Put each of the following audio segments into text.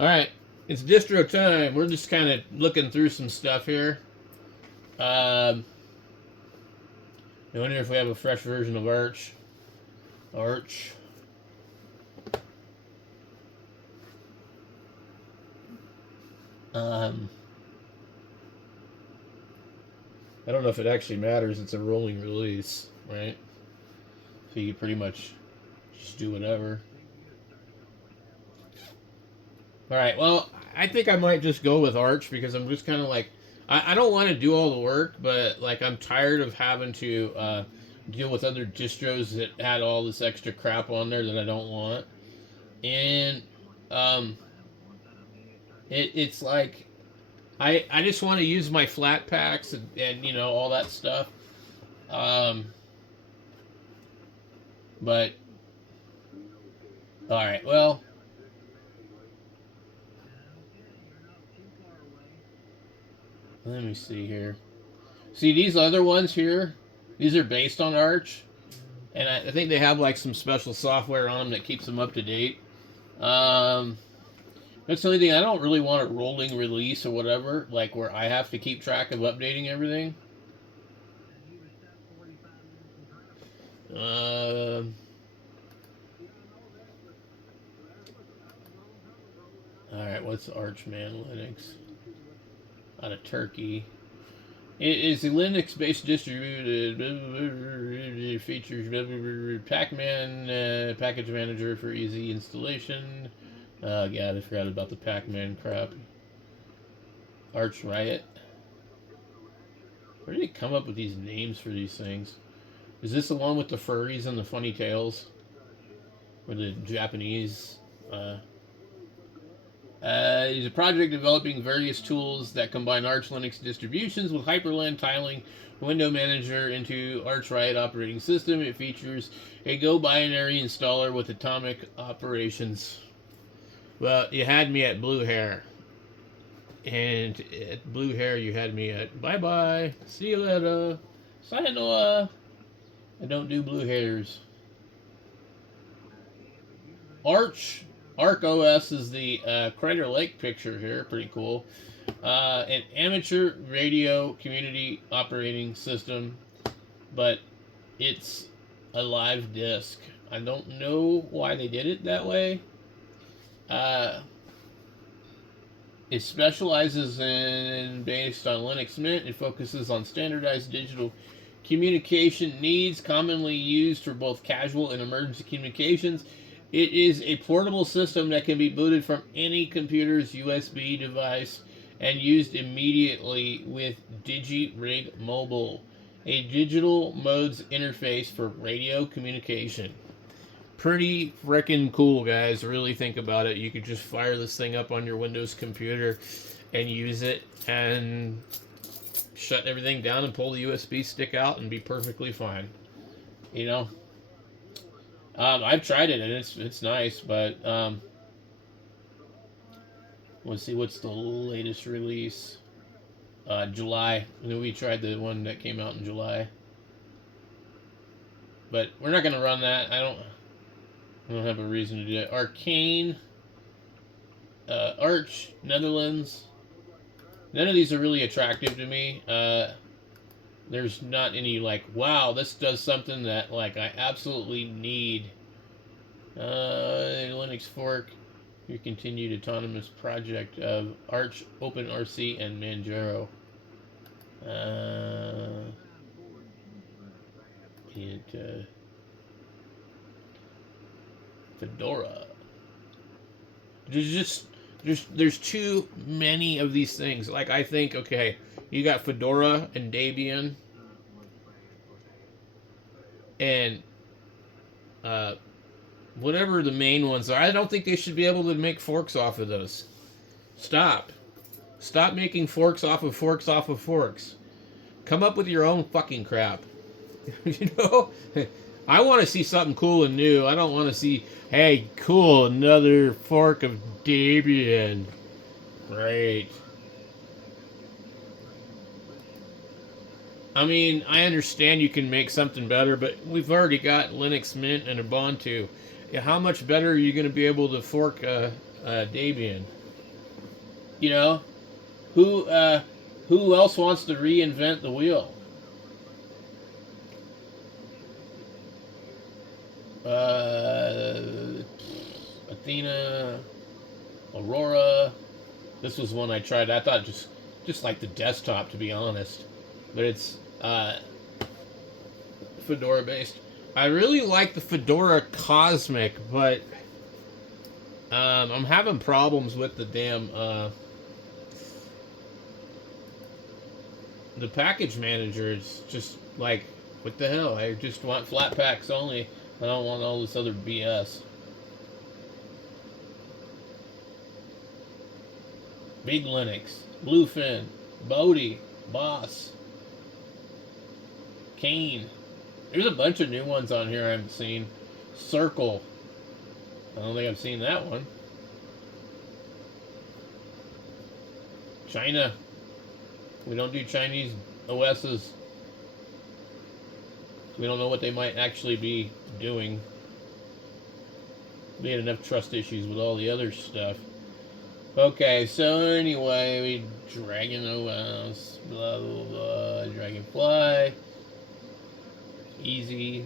Alright, it's distro time. We're just kind of looking through some stuff here. I wonder if we have a fresh version of Arch. Arch. I don't know if it actually matters. It's a rolling release, right? So you can pretty much just do whatever. Alright, well, I think I might just go with Arch because I'm just kind of like, I don't want to do all the work, but like I'm tired of having to deal with other distros that had all this extra crap on there that I don't want. And um, it's like I just want to use my flat packs and you know all that stuff. Um, but all right, well, let me see here. See these other ones here. These are based on Arch, and I think they have like some special software on them that keeps them up to date. Um, that's the only thing. I don't really want a rolling release or whatever, like where I have to keep track of updating everything. Um, all right, what's Archman Linux? Out of Turkey. It is a Linux-based distributed features Pac-Man package manager for easy installation. God, I forgot about the Pac-Man crap. Arch Riot. Where did they come up with these names for these things? Is this the one with the furries and the funny tails? Or the Japanese? He's a project developing various tools that combine Arch Linux distributions with Hyperland tiling window manager into Arch Riot operating system. It features a Go binary installer with atomic operations. Well, you had me at blue hair. And at blue hair, you had me at bye bye. See you later. Sayonara. I don't do blue hairs. Arc OS is the Crater Lake picture here. Pretty cool. An amateur radio community operating system, but it's a live disk. I don't know why they did it that way. It specializes in based on Linux Mint. It focuses on standardized digital communication needs commonly used for both casual and emergency communications. It is a portable system that can be booted from any computer's USB device and used immediately with DigiRig Mobile, a digital modes interface for radio communication. Pretty freaking cool, guys. Really think about it. You could just fire this thing up on your Windows computer and use it and shut everything down and pull the USB stick out and be perfectly fine. You know? I've tried it and it's nice, but let's see what's the latest release. July. We tried the one that came out in July, but we're not gonna run that. I don't have a reason to do it. Arcane, Arch, Netherlands. None of these are really attractive to me. There's not any like, wow, this does something that like I absolutely need. Linux fork, your continued autonomous project of Arch, OpenRC, and Manjaro. Fedora. There's too many of these things. Like I think, okay, you got Fedora and Debian, and whatever the main ones are. I don't think they should be able to make forks off of those. Stop making forks off of forks off of forks. Come up with your own fucking crap. You know? I want to see something cool and new. I don't want to see, hey, cool, another fork of Debian. Great. I mean, I understand you can make something better, but we've already got Linux Mint and Ubuntu. How much better are you going to be able to fork Debian? You know, who who else wants to reinvent the wheel? Athena, Aurora. This was one I tried. I thought just like the desktop, to be honest, but it's Fedora based. I really like the Fedora Cosmic, but I'm having problems with the damn the package manager. It's just like, what the hell? I just want flat packs only. I don't want all this other BS. Big Linux, Bluefin, Bodhi, Boss, Kane. There's a bunch of new ones on here I haven't seen. Circle. I don't think I've seen that one. China. We don't do Chinese OSs. We don't know what they might actually be doing. We had enough trust issues with all the other stuff. Okay, so anyway, we Dragon OS, blah blah blah, Dragonfly, easy.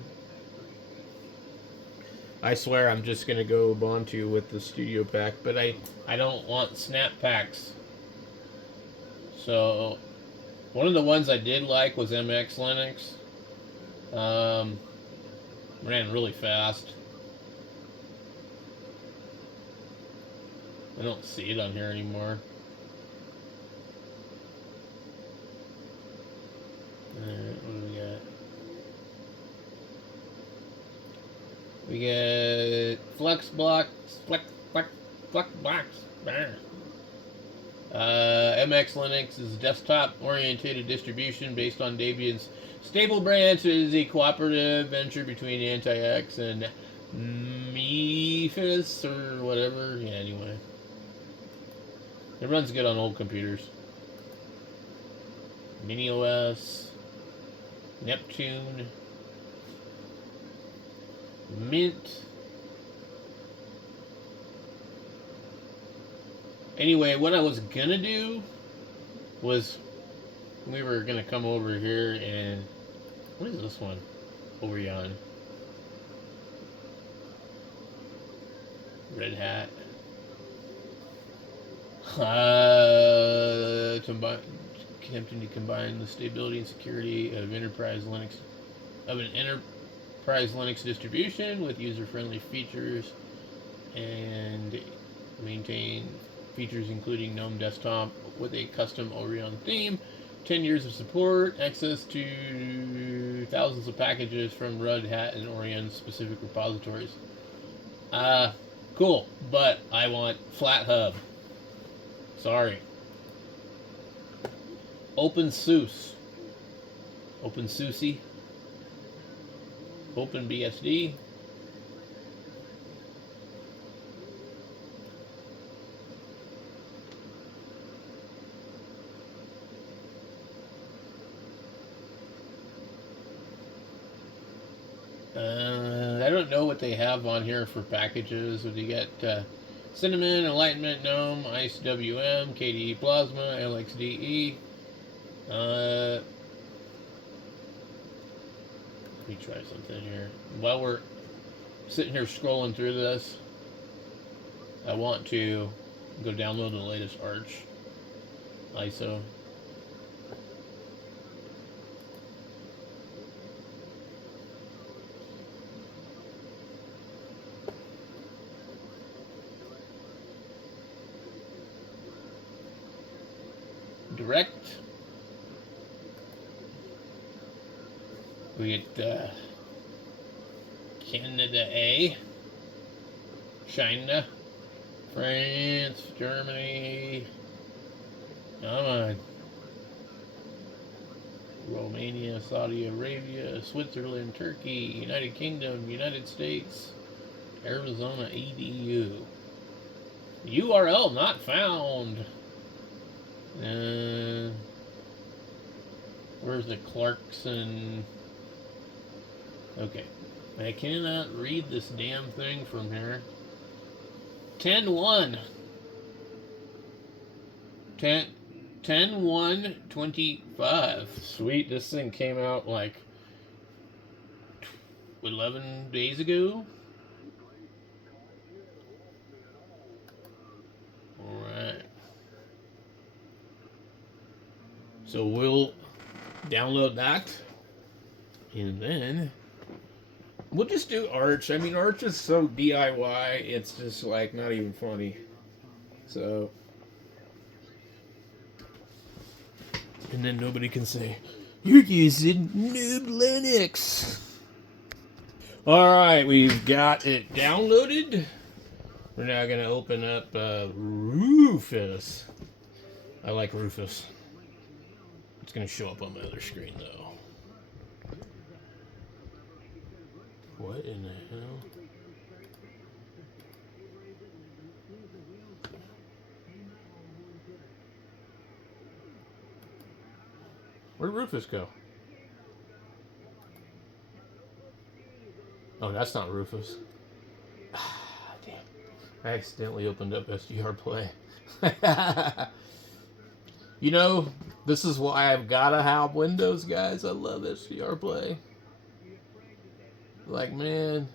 I swear I'm just gonna go Ubuntu with the Studio Pack, but I don't want snap packs. So one of the ones I did like was MX Linux. Ran really fast. I don't see it on here anymore. Alright, what do we got? We get Flex Blocks. MX Linux is a desktop-oriented distribution based on Debian's stable branch. It is a cooperative venture between Anti-X and Mephis or whatever. Yeah, anyway. It runs good on old computers. Mini OS, Neptune, Mint. Anyway, what I was gonna do was we were gonna come over here and what is this one over yon? Red Hat. Attempting to combine the stability and security of an enterprise Linux distribution with user-friendly features and maintain features including GNOME Desktop with a custom Orion theme, 10 years of support, access to thousands of packages from Red Hat and Orion specific repositories. Cool, but I want FlatHub. Sorry. OpenSUSE. OpenSUSE. OpenBSD. I don't know what they have on here for packages. You get Cinnamon, Enlightenment, GNOME, IceWM, KDE Plasma, LXDE. Let me try something here. While we're sitting here scrolling through this, I want to go download the latest Arch ISO. Direct. We get Canada A, China, France, Germany, come on, Romania, Saudi Arabia, Switzerland, Turkey, United Kingdom, United States, Arizona EDU. URL not found. Where's the Clarkson? Okay. I cannot read this damn thing from here. 10.1. 10/1/25. Sweet. This thing came out like 11 days ago. Alright. So we'll download that. And then we'll just do Arch. I mean, Arch is so DIY, it's just like not even funny. So. And then nobody can say, you're using Noob Linux. Alright, we've got it downloaded. We're now going to open up Rufus. I like Rufus. It's going to show up on my other screen, though. What in the hell? Where'd Rufus go? Oh, that's not Rufus. Damn. I accidentally opened up SDR Play. You know, this is why I've gotta have Windows, guys. I love SDR Play. Like, man,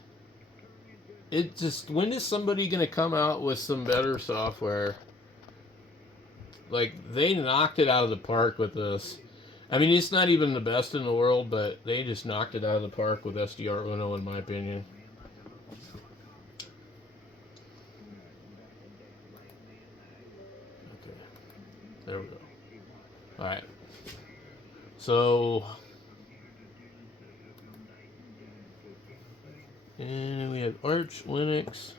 it just, when is somebody gonna come out with some better software? Like, they knocked it out of the park with this. I mean, it's not even the best in the world, but they just knocked it out of the park with SDR Uno, in my opinion. Okay, there we go. All right. So, and we have Arch Linux.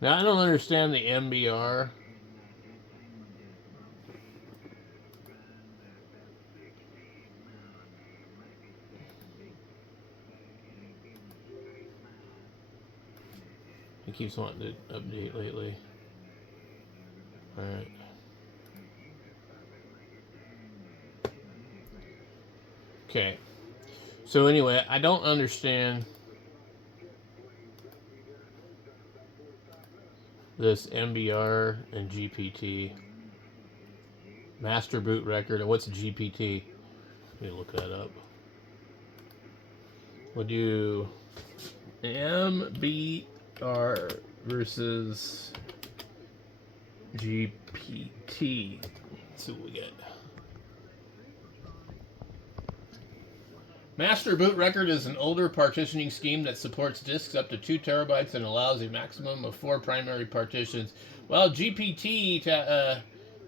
Now, I don't understand the MBR. It keeps wanting to update lately. Alright. Okay. So anyway, I don't understand this MBR and GPT. Master boot record. And what's GPT? Let me look that up. We'll do MBR versus GPT. Let's see what we get. Master boot record is an older partitioning scheme that supports disks up to 2 terabytes and allows a maximum of 4 primary partitions, while GPT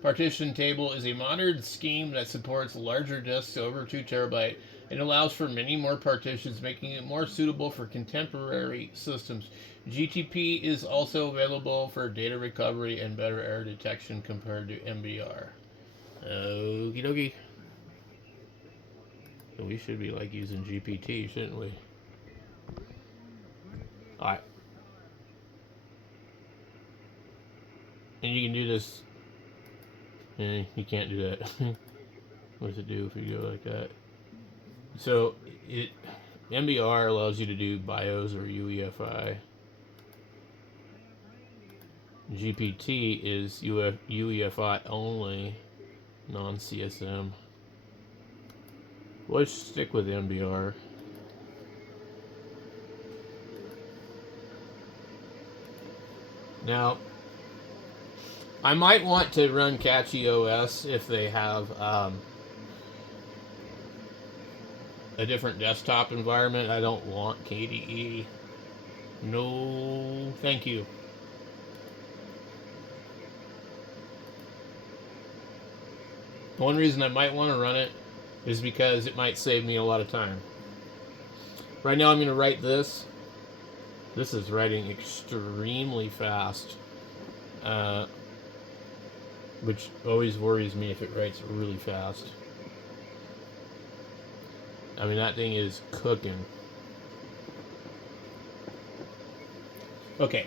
partition table is a modern scheme that supports larger disks over 2 terabyte and allows for many more partitions, making it more suitable for contemporary systems. GTP is also available for data recovery and better error detection compared to MBR. Okie dokie. So we should be like using GPT, shouldn't we? Alright. And you can do this. You can't do that. What does it do if you go like that? So MBR allows you to do BIOS or UEFI. GPT is UEFI only, non-CSM. Let's stick with MBR. Now, I might want to run Catchy OS if they have a different desktop environment. I don't want KDE. No, thank you. One reason I might want to run it is because it might save me a lot of time. Right now I'm going to write this. This is writing extremely fast, which always worries me if it writes really fast. I mean, that thing is cooking. Okay.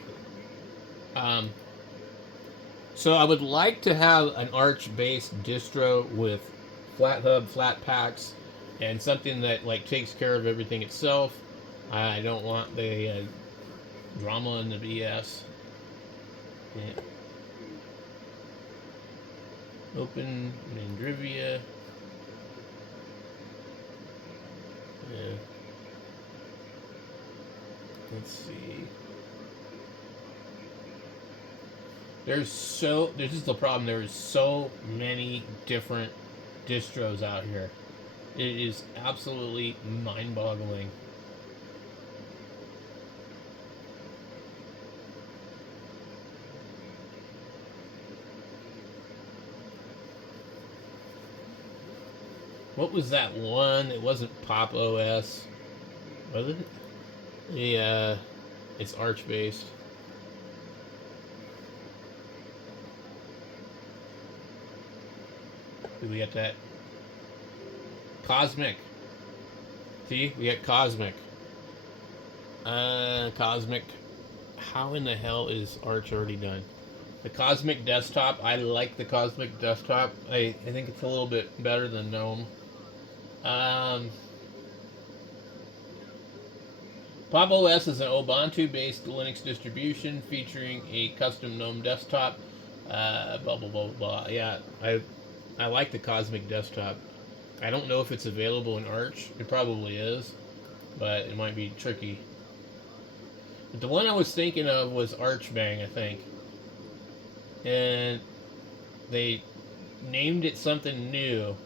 So I would like to have an Arch-based distro with flat hub, flat packs, and something that like takes care of everything itself. I don't want the Drama and the BS. Yeah. Open Mandrivia. Yeah. Let's see. This is the problem. There's so many different distros out here. It is absolutely mind-boggling. What was that one? It wasn't Pop OS. Was it? Yeah, it's Arch based. We got that Cosmic. See, we got Cosmic. Cosmic. How in the hell is Arch already done? The Cosmic Desktop. I like the Cosmic Desktop. I think it's a little bit better than GNOME. Pop OS is an Ubuntu-based Linux distribution featuring a custom GNOME desktop. Blah blah blah blah. Yeah, I like the Cosmic Desktop. I don't know if it's available in Arch. It probably is, but it might be tricky. But the one I was thinking of was Archbang, I think, and they named it something new.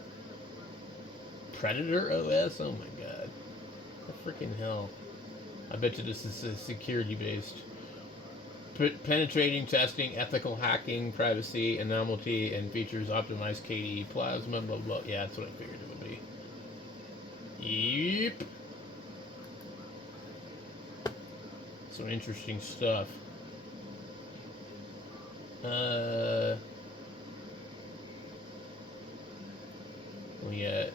Predator OS. Oh my god, the freaking hell! I bet you this is security based. Penetrating testing, ethical hacking, privacy, anomaly, and features optimized KDE Plasma, blah, blah. Yeah, that's what I figured it would be. Yep. Some interesting stuff. We got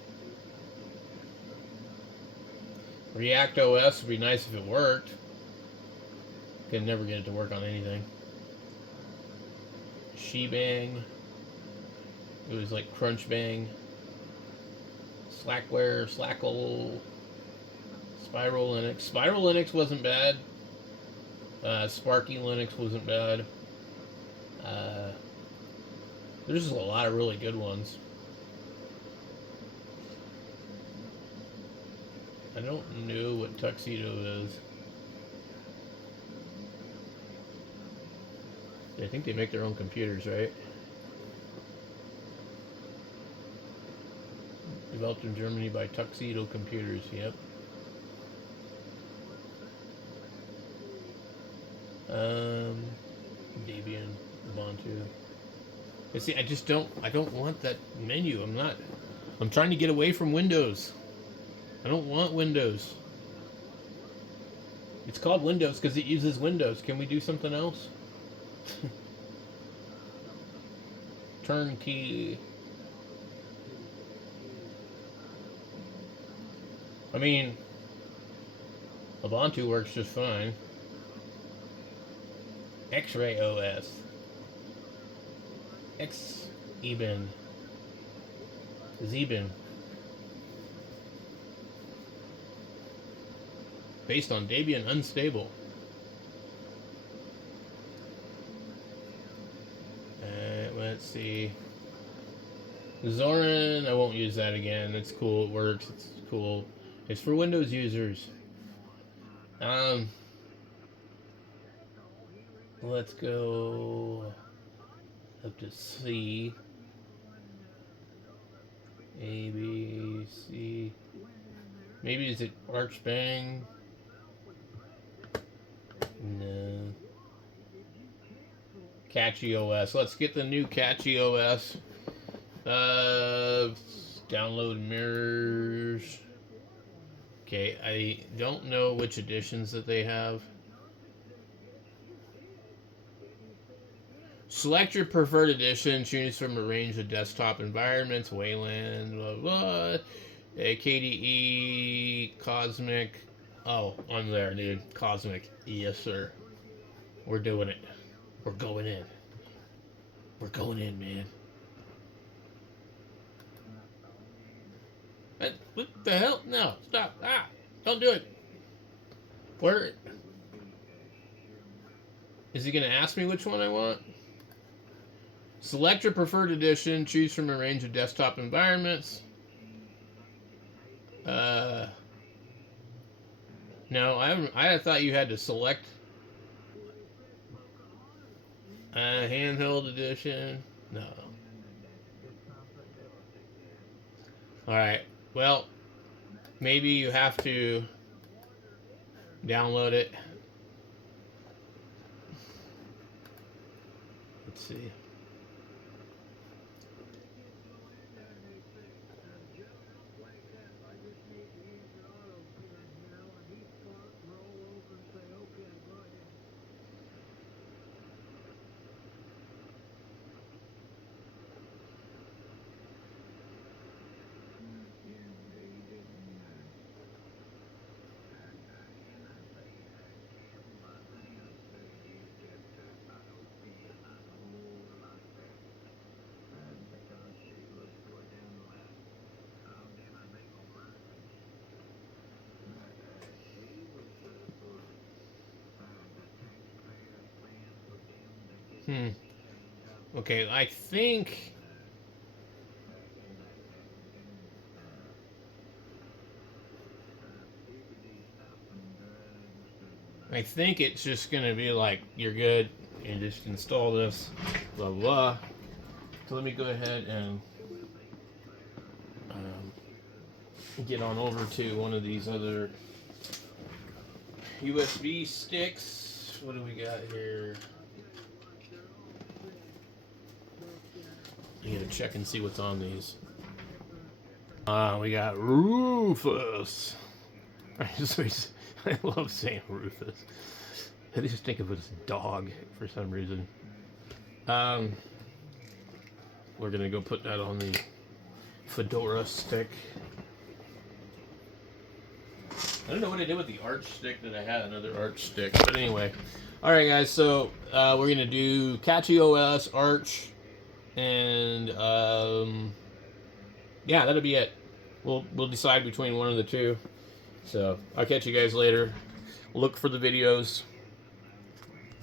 React OS would be nice if it worked. Can never get it to work on anything. Shebang. It was like Crunchbang. Slackware, Slackle, Spiral Linux. Spiral Linux wasn't bad. Sparky Linux wasn't bad. There's just a lot of really good ones. I don't know what Tuxedo is. I think they make their own computers, right? Developed in Germany by Tuxedo Computers, yep. Debian, Ubuntu. You see, I don't want that menu. I'm trying to get away from Windows. I don't want Windows. It's called Windows because it uses Windows. Can we do something else? Turnkey. I mean, Ubuntu works just fine. X-Ray OS. Xeben. Zeben. Based on Debian Unstable. Let's see. Zorin, I won't use that again. It's cool. It works. It's cool. It's for Windows users. Let's go up to C. A, B, C. Maybe is it Archbang? No. Catchy OS. Let's get the new Catchy OS. Download mirrors. Okay, I don't know which editions that they have. Select your preferred edition. Choose from a range of desktop environments. Wayland, blah, blah. KDE, Cosmic. Oh, I'm there, dude. Cosmic. Yes, sir. We're doing it. We're going in. We're going in, man. What the hell? No, stop. Don't do it. Where? Is he going to ask me which one I want? Select your preferred edition. Choose from a range of desktop environments. No, I thought you had to select handheld edition. No. All right. Well, maybe you have to download it. Let's see. Okay, I think it's just gonna be like you're good and just install this, blah blah. So let me go ahead and get on over to one of these other USB sticks. What do we got here? I gotta check and see what's on these. We got Rufus. I love saying Rufus. I just think of it as dog for some reason. We're gonna go put that on the Fedora stick. I don't know what I did with the arch stick that I had, another arch stick. But anyway. Alright guys, so we're gonna do Catchy OS, Arch, and yeah, that'll be it. We'll decide between one of the two. So I'll catch you guys later. Look for the videos.